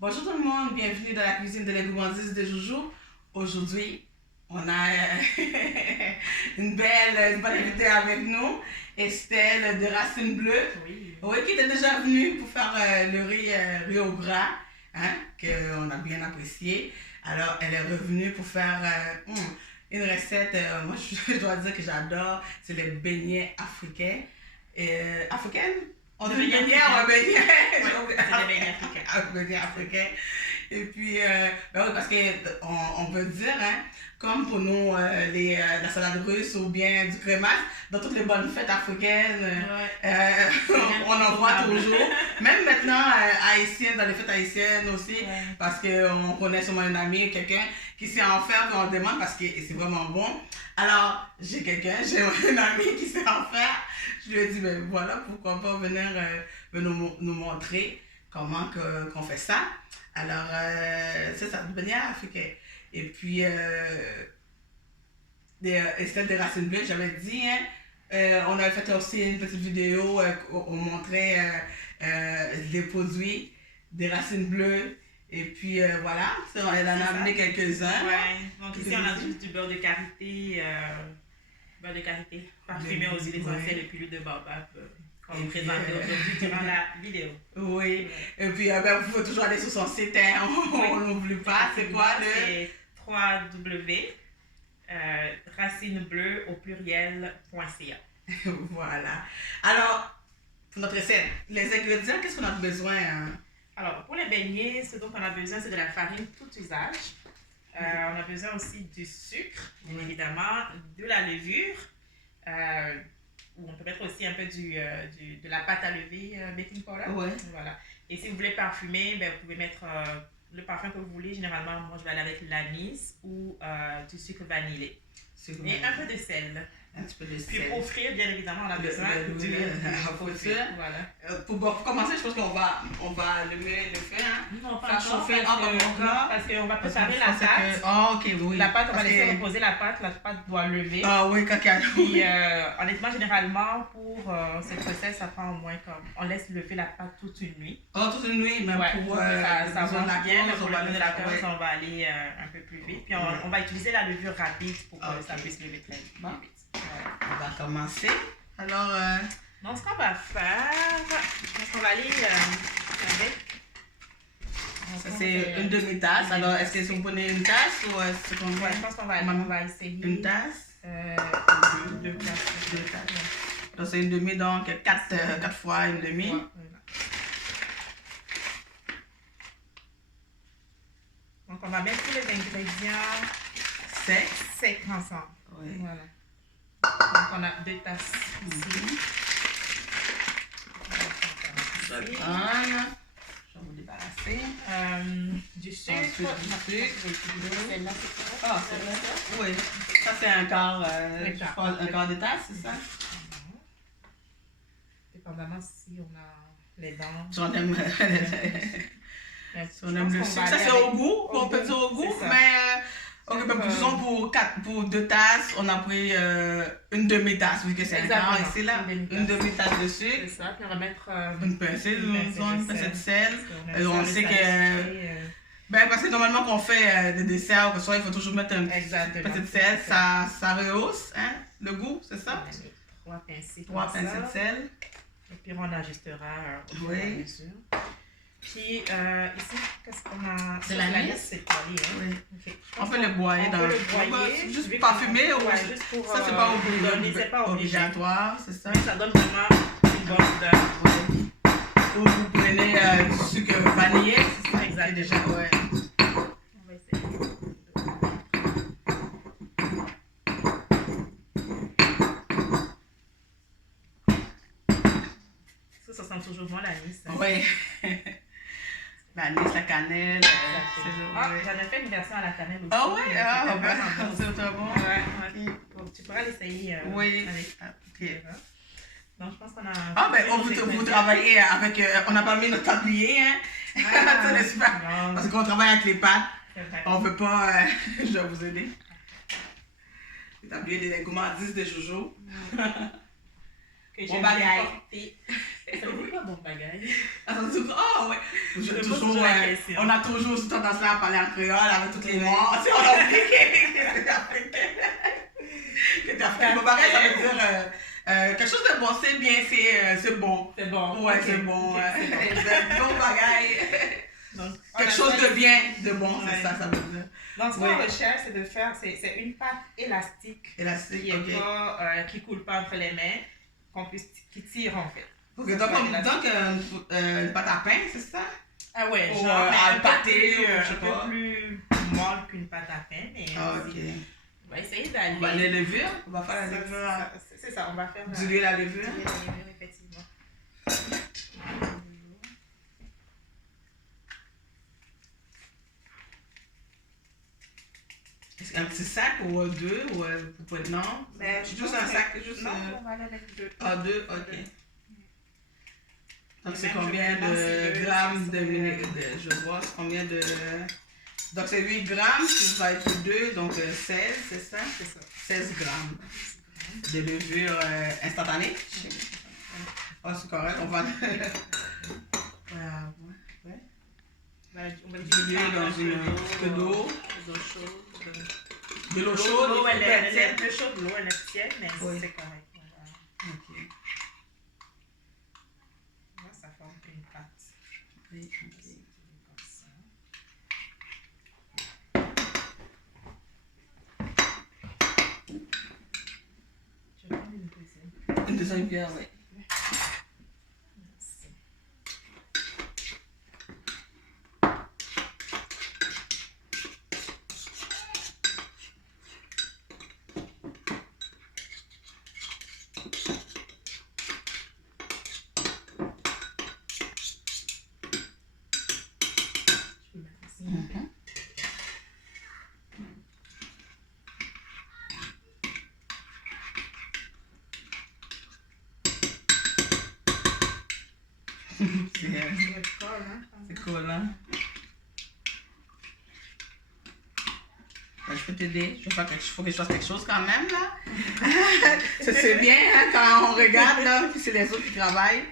Bonjour tout le monde, bienvenue dans la cuisine de la gourmandise de Joujou. Aujourd'hui, on a une bonne invitée avec nous, Estelle de Racine Bleue, oui, qui était déjà venue pour faire le riz au gras, hein, qu'on a bien apprécié. Alors, elle est revenue pour faire une recette, moi je dois dire que j'adore, c'est les beignets africains. Africaines? On dit beignet ou un beignet? C'est des beignets africains. Un beignet africain. Et puis, ben oui, parce qu'on peut dire, hein, comme pour nous, la salade russe ou bien du crémage, dans toutes les bonnes fêtes africaines, on en voit toujours. Même maintenant, haïtiennes, dans les fêtes haïtiennes aussi, parce qu'on connaît sûrement un ami, quelqu'un qui sait en faire, qu'on demande parce que c'est vraiment bon. Alors, j'ai un ami qui sait en faire. Je lui ai dit, ben voilà, pourquoi pas venir nous montrer comment qu'on fait ça. Alors, c'est ça, de manière africaine. Et puis, Estelle des Racines Bleues, j'avais dit, hein, on avait fait aussi une petite vidéo où on montrait les produits des Racines Bleues. Et puis voilà, elle en a amené quelques-uns. Ouais, donc ici on a juste du beurre de karité, parfumé aux huiles essentielles et puis l'huile de baobab. On vous présente aujourd'hui durant la vidéo. Oui, et puis il faut toujours aller sur son site, hein, on n'oublie pas. C'est quoi le... C'est www. Racinebleu au pluriel.ca. Voilà. Alors, pour notre recette, les ingrédients, qu'est-ce qu'on a besoin? Hein? Alors, pour les beignets, ce dont on a besoin, c'est de la farine tout usage. On a besoin aussi du sucre, bien évidemment, de la levure, ou on peut mettre aussi un peu de la pâte à lever, baking powder. Ouais. Voilà. Et si vous voulez parfumer, ben, vous pouvez mettre le parfum que vous voulez. Généralement, moi, je vais aller avec l'anis ou du sucre vanillé. Et un peu de sel. Un petit peu de sel. Puis pour frire, bien évidemment, on a besoin d'huile à friture. Voilà. Pour commencer, je pense qu'on va allumer le feu. Hein? Non, pas faire chauffer encore. Parce qu'on va préparer la pâte. Ah, ok, oui. La pâte, on va laisser reposer la pâte doit lever. Ah oui, caca. Puis honnêtement, généralement, pour cette recette, ça prend au moins comme... On laisse lever la pâte toute une nuit. Oh, toute une nuit, même pour ça va bien, mais pour on va lever la cause, on va aller un peu plus vite. Puis on va utiliser la levure rapide pour que ça puisse lever très vite. Bon. On va commencer. Alors, donc, ce qu'on va faire, je pense qu'on va aller avec. Ça, c'est une demi-tasse. Alors, est-ce que vous prenez une tasse ou est-ce qu'on va... je pense qu'on va essayer. Une tasse? Deux tasses. Donc, c'est une demi, donc 4 fois une demi. Ouais. Donc, on va mettre tous les ingrédients secs ensemble. Oui. Voilà. Donc, on a 2 tasses ici. Je vais prendre. Je vais vous débarrasser. Du sucre. Celle-là, c'est quoi? Ah, celle-là? Oui. Ça, c'est un quart de tasse, c'est ça? Dépendamment si on a les dents. Si on aime le sucre. Ça, c'est au goût. On peut dire au goût, mais... Ok, disons pour 2 tasses, on a pris une demi-tasse, vu que c'est un quart ici, là. Une demi-tasse de sucre. C'est ça, puis on va mettre une pincée de sel. Et on sait que... parce que normalement, quand on fait des desserts, que soit, il faut toujours mettre un petit sel. Ça rehausse le goût, c'est ça? 3 pincées. 3 pincées de sel. Et puis on ajustera au fur et à mesure. Puis ici, qu'est-ce qu'on a? C'est l'anis? C'est poêlé, hein? Oui. Okay. On peut le broyer dans le juste parfumer ou juste pour, ça, c'est pas obligatoire, c'est ça? Mais ça donne vraiment une bonne odeur. Ou vous prenez du sucre vanillé, c'est ça? Exact. Déjà, ouais. On va essayer. Ça sent toujours bon l'anis. Hein? Oui. L'anis, la cannelle. J'en ai fait une version à la cannelle aussi. Ah oui? C'est très bon. Ouais. Donc, tu pourras l'essayer oui. avec. Donc, je pense qu'on a... Ah, ben, vous travaillez avec... on n'a pas mis notre tablier, hein? C'est super. Parce qu'on travaille avec les pâtes. On ne veut pas... je dois vous aider. Le tablier des gourmandises de Jojo. que Bon j'aime bagaille. bien porter. Ça veut dire quoi, bon bagaille? Ah ouais. Je me Toujours, pose la question. on a toujours cette tendance-là à parler en créole avec toutes les mots. Tu sais, on a oublié que t'es africain. Que t'es africain. Bon bagaille, ça veut dire quelque chose de bon, c'est bien, c'est bon. C'est bon. Ouais, Ok, c'est bon. ok, c'est bon. Bon bagaille. Donc, Quelque chose de bien, de bon, c'est Ouais. ça veut dire. Donc, ce qu'on Oui. recherche, c'est de faire, c'est une pâte élastique Élastique, qui est ok. pas, qui coule pas entre les mains, qui tire en fait. Ok, Ça donc, soit élastique. une pâte à pain, c'est ça? Ah ouais, Ou, genre, mais à un peu pâté, plus, ou je un sais peu pas. plus molle qu'une pâte à pain, mais Ah, ok. on va essayer d'aller. On va les levures, on va faire la levure. C'est ça, on va faire Diluer la levure. diluer la levure, effectivement. Est-ce qu'un petit sac ou deux ou vous pouvez non? Mais Juste un sac, juste non, on va aller avec deux. Ah, deux, ok. Donc c'est Même, combien je vais lancer de deux, grammes c'est je vois, c'est combien de... Donc c'est 8 grammes, si vous avez pris deux, donc 16, c'est ça? C'est ça. 16 grammes de levure instantanée. Ah, c'est correct, on va... Voilà, ouais. On va Diluer dans une peu d'eau. d'eau chaude. De l'eau chaude, L'eau, elle est tiède. un peu chaude, l'eau, elle est tiède, mais Oui. c'est correct. Ok. Là, ça forme une pâte. Oui, ok. Comme ça. Je vais prendre une deuxième. Une deuxième bière, oui. Merci. Je peux mettre ici. Mhm. C'est C'est cool, hein? c'est cool, hein? Ben, je peux t'aider. Il faut que je fasse quelque chose quand même, là. C'est bien, hein, quand on regarde, là, puis c'est les autres qui travaillent.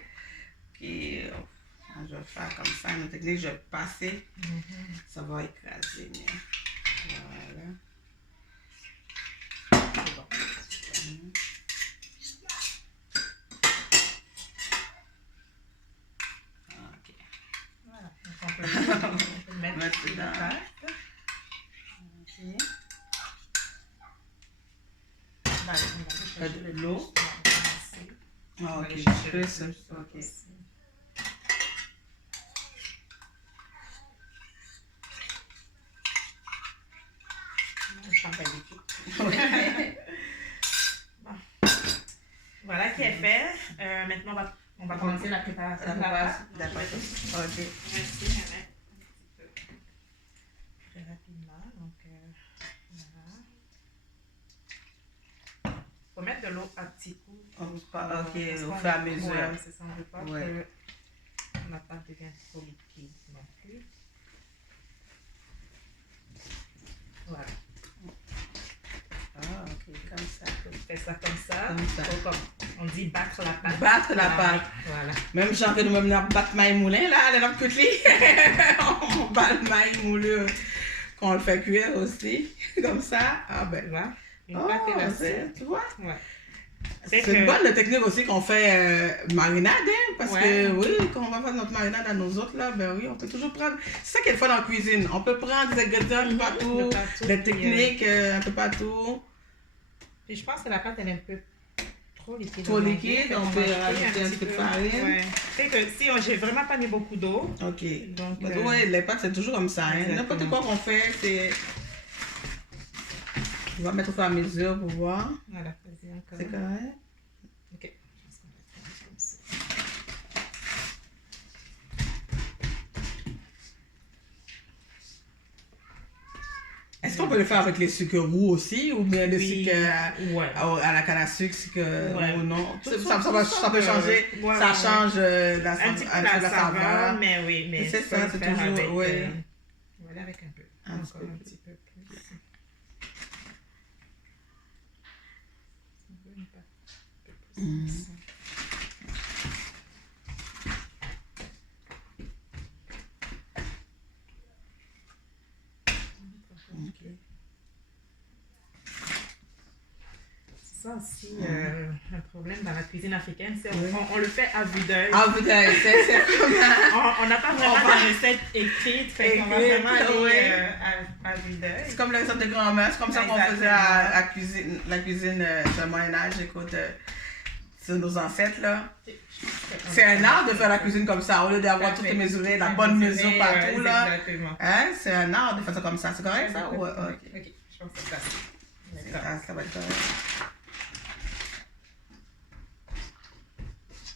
Puis, je vais faire comme ça, une technique, je vais passer. Ça va écraser, mais... Voilà. C'est bon. Ok. Voilà. Donc, on peut mettre Mettre la dedans. pâte. Ok. On va chercher De le l'eau. plus. On va commencer. Ah, On va ok. aller chercher le Plus, plus ok. possible. Je prends pas d'équipe. Bon. Voilà qui est fait. Maintenant, on va commencer la préparation de la pâte. D'accord. Ok. Merci, Annette. Un petit peu. Très rapidement. Donc, voilà. Il faut mettre de l'eau à petit coup. Ok, Parce au qu'on- fur et à mesure. Ouais, c'est ça. On ne veut pas Ouais. que la pâte devienne trop liquide non plus. Voilà. Ah, ok, comme ça. On fait ça comme ça. Comme ça. Faut comme- on dit battre la pâte. Battre la Voilà. pâte. Voilà. Même genre que nous-mêmes, nous battons maïs moulin, là, dans notre côté. On bat le maïs moulu qu'on le fait cuire aussi. Comme ça. Ah ben. Tu vois? Une Oh, pâte élastique. tu vois? Ouais. C'est que- une bonne technique aussi qu'on fait marinade, hein, parce Ouais. que oui, quand on va faire notre marinade à nos autres, là, ben oui, on peut toujours prendre. C'est ça qui est le fun en cuisine. On peut prendre des ingrédients un peu partout, De partout, des puis, techniques un peu partout. Puis je pense que la pâte elle est un peu trop liquide. Trop aujourd'hui. liquide, Fait on qu'on peut va ajouter rajouter un petit peu de farine. Ouais. Fait que si j'ai vraiment pas mis beaucoup d'eau, Ok. donc Oui, les pâtes, c'est toujours comme ça. Hein. Exactement. N'importe quoi qu'on fait, c'est. On va mettre au fur et à mesure pour voir. voilà, vas-y encore. C'est correct. Ok. Je pense qu'on va faire comme ça. Est-ce qu'on peut le faire avec les sucres roux aussi ou bien les Oui. sucres Ouais. à la canne à sucre Ouais. ou non? Tout Ça peut changer. ouais, Ça ouais, change la, Un petit peu un la peu la saveur, saveur. mais oui, mais C'est tu ça, peux le c'est faire toujours- avec, oui. on va aller avec un peu. Un petit Encore peu un plus. petit peu plus. On veut une pâte un peu plus comme ça. Ok. C'est ça aussi, un problème dans la cuisine africaine, c'est on le fait à vue d'œil. À vue d'œil, c'est on n'a pas vraiment de recette écrite, fait qu'on va vraiment aller à vue d'œil. C'est comme la recette de grand-mère, c'est comme ça qu'on faisait la cuisine du Moyen-Âge, écoute, c'est nos ancêtres, là. C'est un art de faire la cuisine comme ça, au lieu d'avoir tout mesuré, la bonne mesure partout, là. Exactement. Hein? C'est un art de faire ça comme ça, c'est correct, ça? Ouais, ok, je pense que ça va être correct.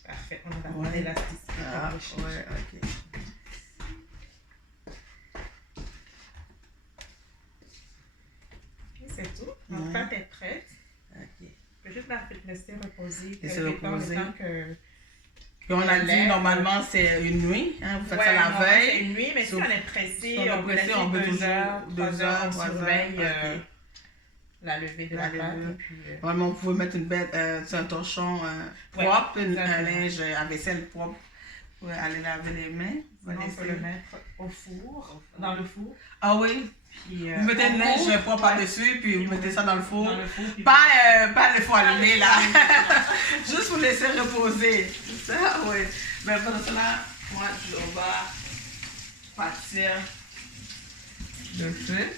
Parfait, on va prendre l'élasticité. Ouais, ok. Et c'est tout. Notre pâte est prête. Ok. Je vais juste la laisser reposer. Laisser reposer. Que on a dit normalement c'est une nuit, hein, vous faites ça la veille. C'est une nuit, mais si on est pressé, on peut laisser on peut 2 heures, 2 heures, on surveille la levée de la pâte. Vraiment, vous pouvez mettre une bête, un torchon propre, un linge à vaisselle propre. Vous pouvez aller laver les mains. Sinon, on peut le mettre au four, dans le four. Ah oui? Puis, vous mettez le linge propre par-dessus, puis vous mettez ça dans le four. Pas le four allumé, là. Juste pour laisser reposer. C'est ça, oui. Mais pendant cela, moi, on va partir le feu.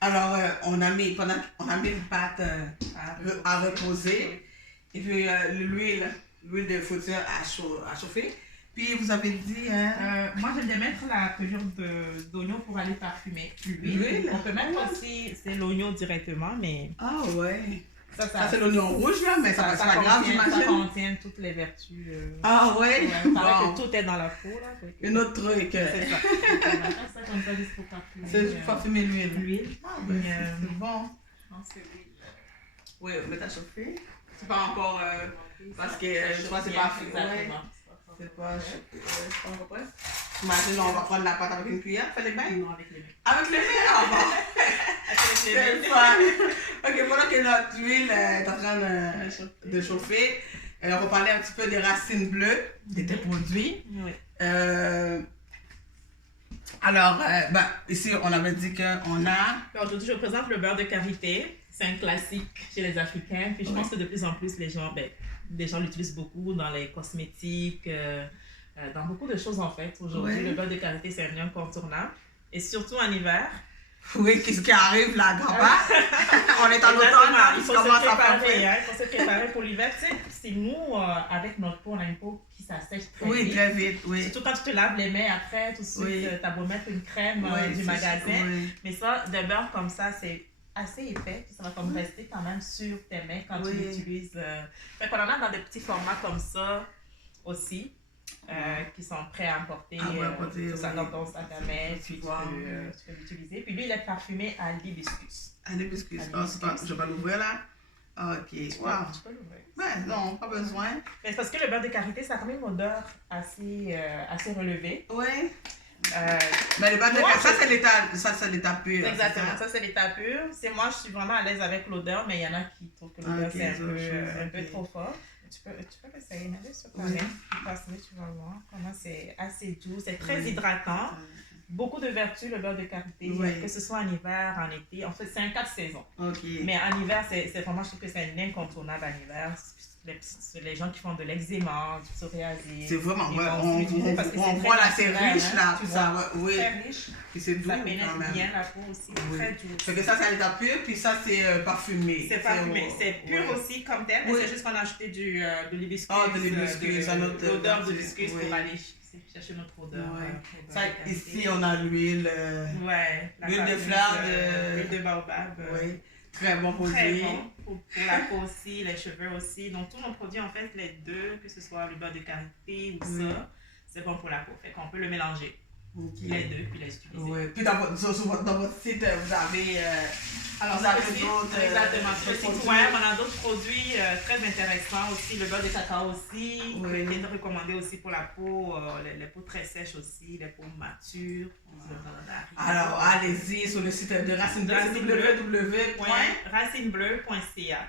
Alors, on a mis une pâte à reposer. Et puis, l'huile de friture à chauffer. Puis, vous avez dit... moi, j'aime bien mettre la pelure d'oignon pour aller parfumer l'huile. On peut mettre aussi l'oignon directement, mais... Ah ouais. Ça c'est l'oignon rouge, là, mais ça pas grave, j'imagine. Ça contient toutes les vertus. Ah ouais? Il paraît que tout est dans la peau, là. Un autre truc. C'est ça. On va faire ça comme ça, juste pour parfumer. C'est juste pour parfumer l'huile. Ah, c'est bon. C'est l'huile. Oui, mais t'as chauffé. C'est pas encore... parce que je crois que c'est pas... Exactement. C'est pas prêt. Imagine, on va prendre la pâte avec une cuillère, faire les bains? Non, avec les mains. Avec les mains? Ah bon. C'est fun. Ok, pendant que notre huile est en train de chauffer, on va parler un petit peu des racines bleues, de tes produits. Oui. Alors, ici, on avait dit qu'on a... Aujourd'hui, je présente le beurre de karité. C'est un classique chez les Africains. Puis je pense que de plus en plus, les gens l'utilisent beaucoup dans les cosmétiques, dans beaucoup de choses en fait. Aujourd'hui, le beurre de karité, c'est un incontournable. Et surtout en hiver. Oui, qu'est-ce qui arrive là, grand-papa? On est en automne, il faut se préparer. Il faut se préparer pour l'hiver. Tu sais, c'est nous, avec notre peau, on a une peau qui s'assèche très vite. Oui, très vite, oui. Surtout quand tu te laves les mains après, tout de suite, t'as beau mettre une crème du magasin. Mais ça, de beurre comme ça, c'est assez épais, puis ça va comme rester quand même sur tes mains quand tu l'utilises. Fait qu'on en a dans des petits formats comme ça aussi, qui sont prêts à emporter ça dans ton sac à main, puis tu peux l'utiliser. Puis lui, il est parfumé à l'hibiscus. À l'hibiscus. Je vais l'ouvrir là. Ok, wow. Tu peux l'ouvrir. Ben non, pas besoin. Mais parce que le beurre de karité, ça a quand même une odeur assez relevée. Oui. Mais le beurre de karité, ça c'est l'état pur. Exactement, ça c'est l'état pur. Moi, je suis vraiment à l'aise avec l'odeur, mais il y en a qui trouvent que l'odeur c'est un peu trop fort. Tu peux essayer, mais sur ta main, tu vas voir comment c'est assez doux, c'est très hydratant. Beaucoup de vertus, le beurre de karité, que ce soit en hiver, en été. En fait, c'est un 4 saisons. Mais en hiver, c'est vraiment, je trouve que c'est un incontournable en hiver. Les gens qui font de l'eczéma, du psoriasis. C'est vraiment, on voit là, c'est riche là. Très riche. Et c'est doux. Ça pénètre bien la peau aussi, très doux. Parce que ça, c'est à l'état pur, puis ça, c'est parfumé. C'est parfumé. C'est pur aussi comme tel, mais c'est juste qu'on a ajouté de l'hibiscus. Ah, de l'hibiscus, l'odeur d'hibiscus pour aller chercher notre odeur. Ici, on a l'huile. L'huile de fleurs. L'huile de baobab. Oui. Très bon produit. Très bon pour la peau aussi, les cheveux aussi. Donc, tous nos produits, en fait, les deux, que ce soit le beurre de karité ou ça, c'est bon pour la peau. Fait qu'on peut le mélanger. Les deux, puis les utiliser. Oui. Puis dans votre site, vous avez d'autres. Exactement. Sur le site web, on a d'autres produits très intéressants aussi. Le beurre de cacao aussi, qui est recommandé aussi pour la peau, les peaux très sèches aussi, les peaux matures. Alors, allez-y sur le site de Racine Bleu, www.racinebleu.ca.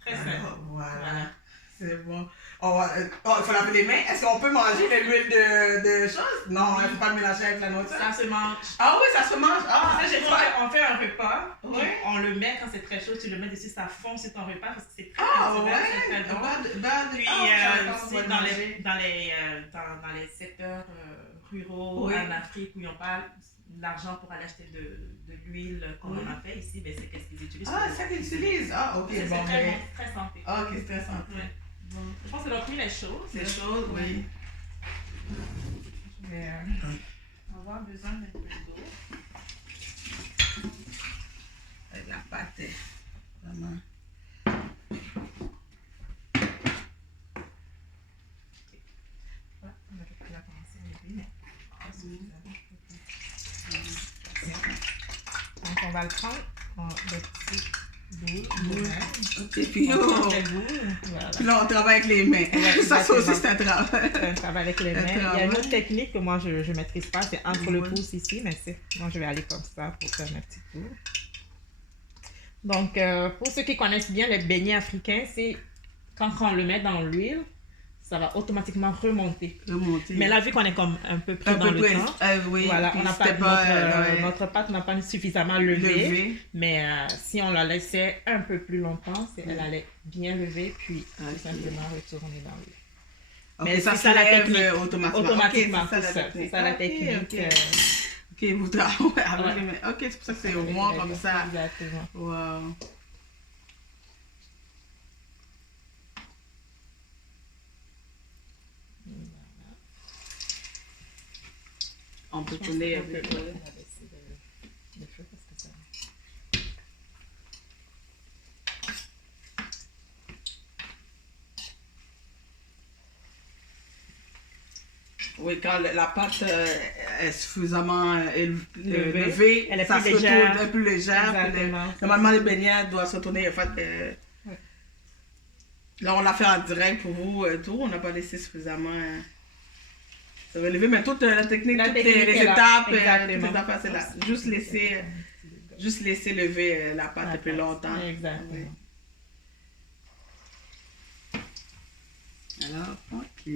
Très simple. Voilà. C'est bon. Il faut laver les mains. Est-ce qu'on peut manger l'huile de choses? Non, il ne faut pas le mélanger avec la nourriture. Ça se mange. Ah oui, ça se mange. Ah, ça, on fait un repas. Oui. On le met quand c'est très chaud, tu le mets dessus, ça fond sur ton repas parce que c'est très ouais. très bon. Puis aussi dans les secteurs ruraux en Afrique où ils n'ont pas l'argent pour aller acheter de l'huile comme on a fait ici, ben c'est qu'est-ce qu'ils utilisent. Ah, c'est ça qu'ils utilisent. Ah, ok. C'est très santé. Ah, ok, c'est très santé. Ouais. Bon. Je pense que notre huile est chaude. C'est chaud, oui. Je vais avoir besoin d'un peu d'eau. La pâte est vraiment... On va peut-être la commencer à lever, donc on va le prendre en des petits boules. Ok, puis là on travaille avec les mains. Ouais, ça aussi c'est un travail. C'est un travail avec les mains. Il y a une autre technique que moi je ne maîtrise pas, c'est entre le pouce ici, mais moi je vais aller comme ça pour faire ma petite boule. Donc pour ceux qui connaissent bien les beignets africains, c'est quand on le met dans l'huile, ça va automatiquement remonter. Mais là, vu qu'on est comme un peu pris dans le temps, oui, voilà, on n'a pas, notre pâte n'a pas suffisamment levé. Mais si on la laissait un peu plus longtemps, elle allait bien lever, puis tout simplement retourner dans l'huile. Mais c'est ça la technique. Automatiquement, c'est ça la technique. Ok, vous travaillez. Ok, c'est pour ça que c'est au moins comme ça. Exactement. Wow. On peut tourner un peu. Oui, quand la pâte est suffisamment levée, elle est ça plus se légère. retourne un peu légère. Normalement, les beignets doivent se tourner. En fait, là, on l'a fait en direct pour vous. Tout. On n'a pas laissé suffisamment. Ça va lever, mais toute la technique, toutes les étapes, toutes les affaires, c'est là. Juste laisser lever la pâte un peu longtemps. Exactement. Alors, ok.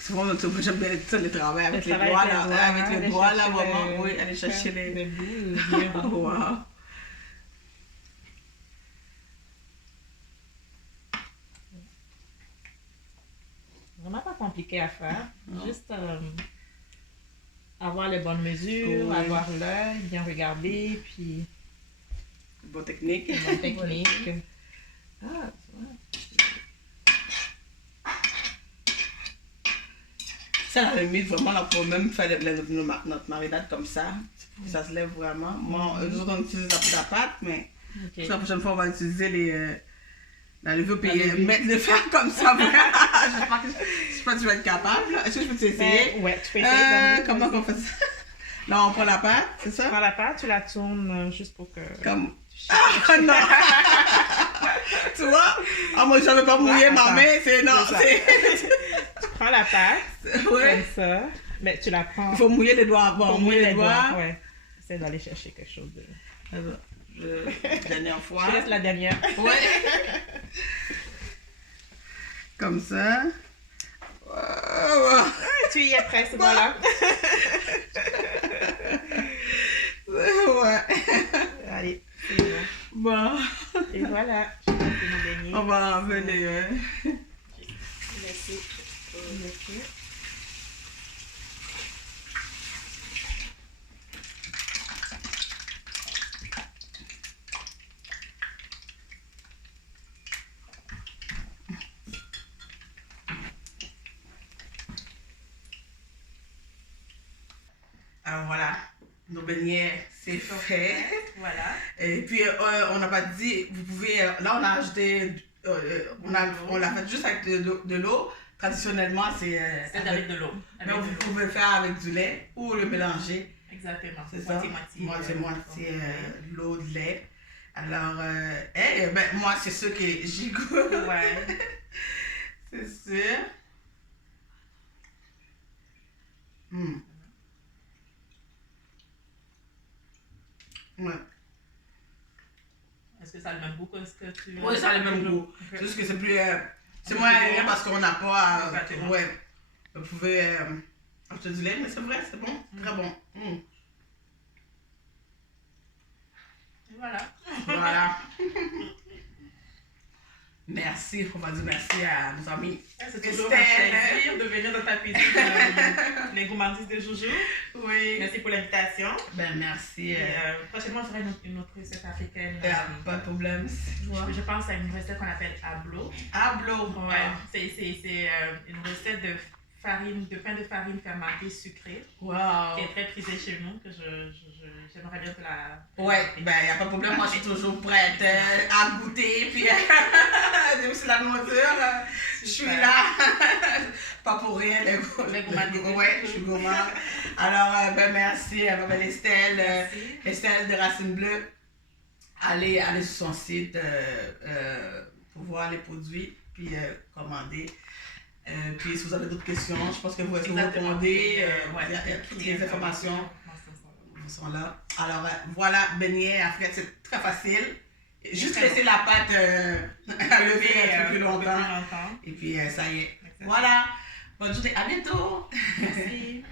Souvent, j'aime bien ça, le travail avec les doigts, là, vraiment, oui, aller chercher les boules. Wow. Vraiment pas compliqué à faire. Juste avoir les bonnes mesures, avoir l'œil, bien regarder, puis... Bonne technique. Bonne technique. Ah, ça, à la limite, vraiment, là, pour même faire notre marinade comme ça, ça se lève vraiment. Moi, nous autres, on utilise la pâte, mais la prochaine fois, on va utiliser la levure, puis le faire comme ça. Je sais pas si je vais être capable. Est-ce que je peux t'essayer? Ouais, tu peux essayer. Comment on fait ça? Là, on prend la pâte, c'est ça? Tu prends la pâte, tu la tournes juste pour que... Comme... Ah non! Tu vois? Ah, moi, je n'avais pas mouillé ma main, c'est... Non, c'est... Tu prends la pâte, comme ça, mais tu la prends... Il faut mouiller les doigts avant. Mouiller les doigts. Ouais. Essaie d'aller chercher quelque chose de... Dernière fois. Je laisse la dernière. Ouais. Comme ça. Tu y es presque, voilà. Ouais. Allez, c'est bon. Bon. Et voilà, je vais nous baigner. On va en venir. Laisser. Alors voilà, nos beignets, c'est fait. Voilà. Et puis, on n'a pas dit, vous pouvez, là on a ajouté, on l'a fait juste avec de l'eau. Traditionnellement, c'est avec de l'eau. Mais vous pouvez le faire avec du lait ou le mélanger. Exactement. C'est ça. Moitié l'eau, de lait. Alors, moi, c'est sûr que j'y goûte. Ouais. C'est sûr. Ouais. Est-ce que ça a le même goût que ce que tu... Oui, ça a le même goût. C'est juste que c'est plus... c'est moins agréable parce qu'on n'a pas... ouais. Vous pouvez... acheter du lait, mais c'est vrai, c'est bon. Très bon. Voilà. Voilà. Merci, on va dire merci à nos amis. C'est toujours un plaisir de venir dans ta cuisine, les gourmandises de Joujou. Oui. Merci pour l'invitation. Ben merci. Prochainement, je ferai une autre recette africaine. Pas de problème. Je pense à une recette qu'on appelle ablo. Ablo. Ouais. C'est une recette de pain de farine fermentée sucrée. Wow. Qui est très prisée chez nous, que j'aimerais bien te la... Ouais, ben il n'y a pas de problème, moi je suis toujours prête à goûter, puis c'est la nourriture, je suis là, pas pour rien, les gourmands, ouais, je suis gourmand. Alors, ben merci à ma belle Estelle, Estelle de Racine Bleue, allez sur son site pour voir les produits, puis commander. Puis si vous avez d'autres questions, je pense que vous répondez, toutes les informations sont là. Alors voilà, beignet africain, c'est très facile. Juste laisser la pâte lever un peu plus longtemps. Et puis ça y est. Voilà. Bonne journée, à bientôt. Merci.